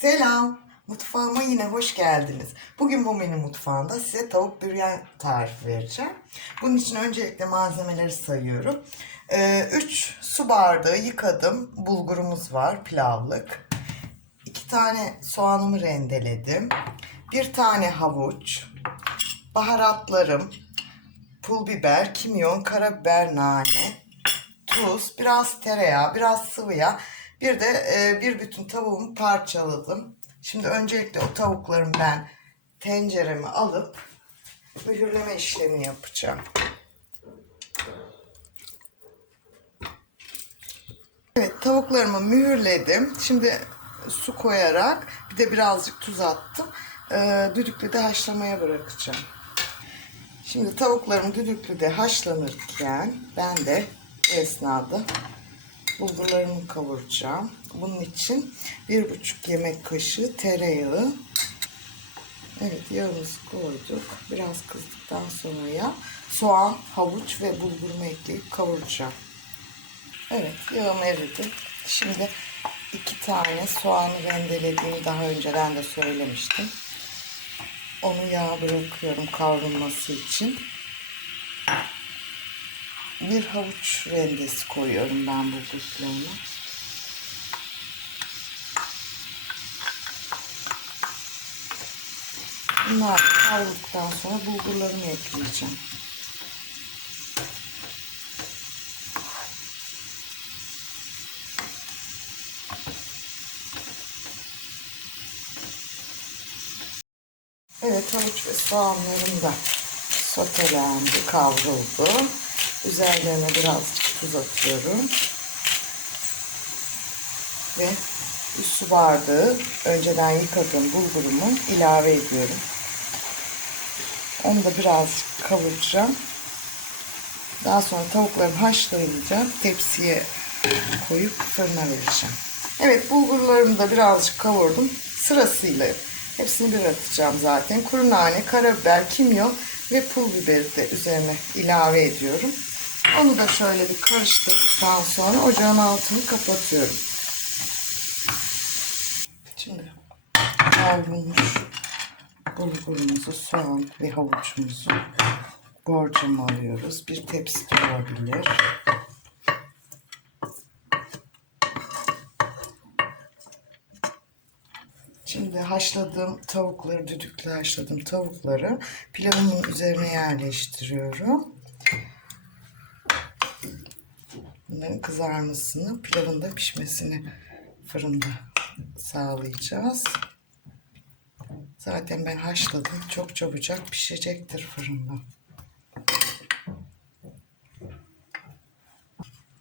Selam. Mutfağıma yine hoş geldiniz. Bugün bu menü mutfağında size tavuk büryan tarifi vereceğim. Bunun için öncelikle malzemeleri sayıyorum. 3 su bardağı yıkadım. Bulgurumuz var pilavlık. 2 tane soğanımı rendeledim. 1 tane havuç. Baharatlarım. Pul biber, kimyon, karabiber, nane, tuz, biraz tereyağı, biraz sıvı yağ. Bir de e, bir bütün tavuğumu parçaladım. Şimdi öncelikle o tavuklarımı ben tencereme alıp mühürleme işlemi yapacağım. Evet tavuklarımı mühürledim. Şimdi su koyarak bir de birazcık tuz attım. E, düdüklüde haşlamaya bırakacağım. Şimdi tavuklarım düdüklüde haşlanırken ben de esnada bulgurlarımı kavuracağım. Bunun için bir buçuk yemek kaşığı tereyağı. Evet yağımızı koyduk. Biraz kızdıktan sonra yağ, soğan, havuç ve bulgurumu ekleyip kavuracağım. Evet yağım eridi. Şimdi iki tane soğanı rendelediğimi daha önceden de söylemiştim. Onu yağa bırakıyorum kavrulması için. Bir havuç rendesi koyuyorum ben bulgur pilavına. Bunlar kavrulduktan sonra bulgurlarımı ekleyeceğim. Evet havuç ve soğanlarım da sotelendi, kavruldu. Üzerlerine birazcık tuz atıyorum. Ve 3 su bardağı önceden yıkadığım bulgurumu ilave ediyorum. Onu da birazcık kavuracağım. Daha sonra tavuklarım haşlayınca tepsiye koyup fırına vereceğim. Evet bulgurlarımı da birazcık kavurdum. Sırasıyla hepsini bir atacağım zaten. Kuru nane, karabiber, kimyon ve pul biberi de üzerine ilave ediyorum. Onu da şöyle bir karıştırdıktan sonra ocağın altını kapatıyorum. Şimdi kavrulmuş bulgurumuzu, soğan ve havuçumuzu borcama alıyoruz. Bir tepsi de olabilir. Şimdi haşladığım tavukları, düdüklü haşladığım tavukları pilavımın üzerine yerleştiriyorum. Kızarmasını, pilavın da pişmesini fırında sağlayacağız. Zaten ben haşladım. Çok çabucak pişecektir fırında.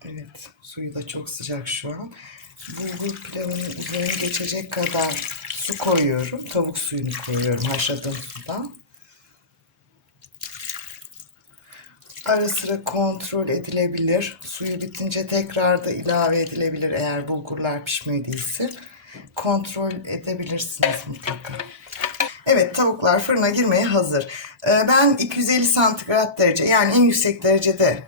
Evet, suyu da çok sıcak şu an. Bulgur pilavının üzerine geçecek kadar su koyuyorum. Tavuk suyunu koyuyorum haşladığım sudan. Ara sıra kontrol edilebilir. Suyu bitince tekrar da ilave edilebilir eğer bulgurlar pişmediyse. Kontrol edebilirsiniz mutlaka. Evet tavuklar fırına girmeye hazır. Ee, Ben 250 santigrat derece yani en yüksek derecede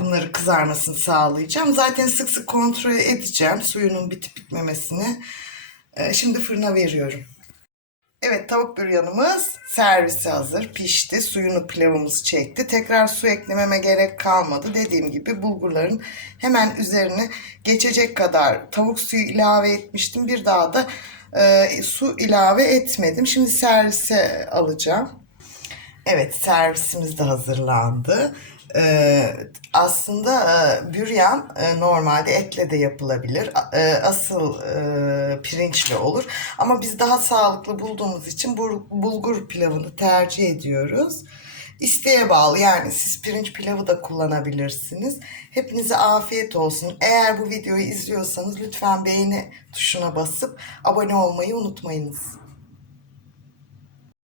bunları kızarmasını sağlayacağım. Zaten sık sık kontrol edeceğim suyunun bitip bitmemesini. Ee, Şimdi fırına veriyorum. Evet tavuk büryanımız servisi hazır. Pişti. Suyunu pilavımız çekti. Tekrar su eklememe gerek kalmadı. Dediğim gibi bulgurların hemen üzerine geçecek kadar tavuk suyu ilave etmiştim. Bir daha da e, su ilave etmedim. Şimdi servise alacağım. Evet servisimiz de hazırlandı. Ee, aslında e, büryan e, normalde etle de yapılabilir. E, asıl e, pirinçle olur. Ama biz daha sağlıklı bulduğumuz için bur- bulgur pilavını tercih ediyoruz. İsteğe bağlı yani siz pirinç pilavı da kullanabilirsiniz. Hepinize afiyet olsun. Eğer bu videoyu izliyorsanız lütfen beğeni tuşuna basıp abone olmayı unutmayınız.